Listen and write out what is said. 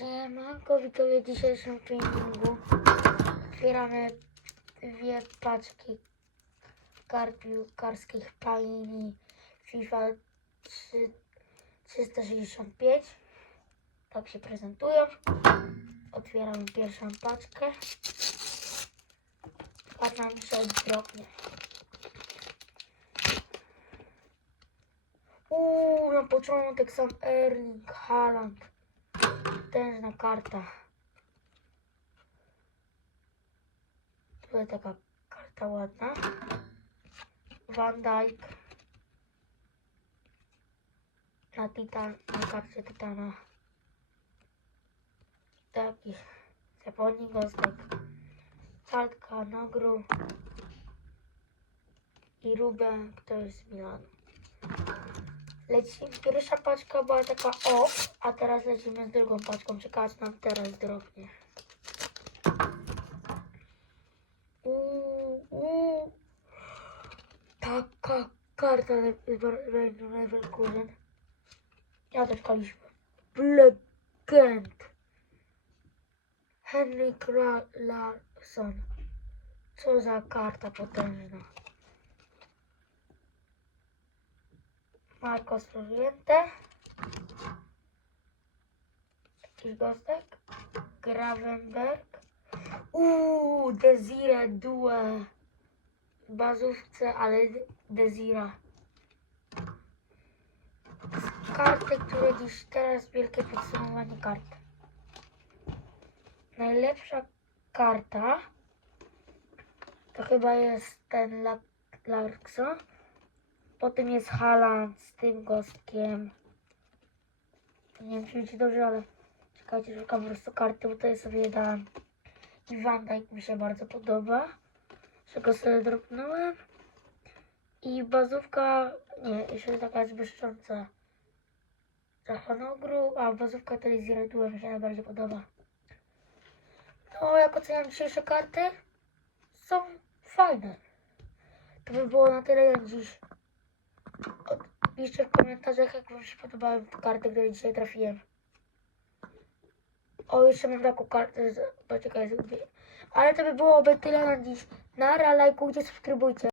Siemanko, widzowie, w dzisiejszym filmingu otwieramy dwie paczki kart piłkarskich Panini FIFA 3, 365. Tak się prezentują. Otwieramy pierwszą paczkę. Patrz nam się odwrotnie. Uuu, na początek sam Erling Haaland. Tężna karta. Tutaj taka karta ładna. Van Dijk. Na Titan, na karcie Titana. Taki Japonii Gostek. Kartka Nagru. I Ruben, kto jest z Milanu. Lecimy. Pierwsza paczka była taka off, a teraz lecimy z drugą paczką. Czekać nam teraz drobnie. Uuu, uuu. Taka karta Reino Leverkusen. Ja też kaliśmy. Legend. Henrik Ra- Larsson. Co za karta potężna. Marcos Floriente. Jakiś gostek. Gravenberg. Uuu, Desire Due. Bazówce, ale Desira. Karty, które dziś teraz wielkie podsumowanie kart. Najlepsza karta to chyba jest ten La- Larkson. Potem jest Haaland z tym gostkiem. Nie wiem, czy widzicie dobrze, ale czekajcie, szukam po prostu karty, bo tutaj sobie dam. I Van Dijk mi się bardzo podoba. Czego sobie dropnąłem. I bazówka, nie, jeszcze taka jest błyszcząca. Zachonogru, a bazówka to jest Ziredua, mi się najbardziej podoba. No, jak oceniam dzisiejsze karty, są fajne. To by było na tyle jak dziś. Piszcie w komentarzach, jak Wam się podobały karty, które dzisiaj trafiłem. O, jeszcze mam taką kartę, poczekaj, zrobię. Ale to by byłoby tyle na dziś. Nara, lajkujcie, subskrybujcie.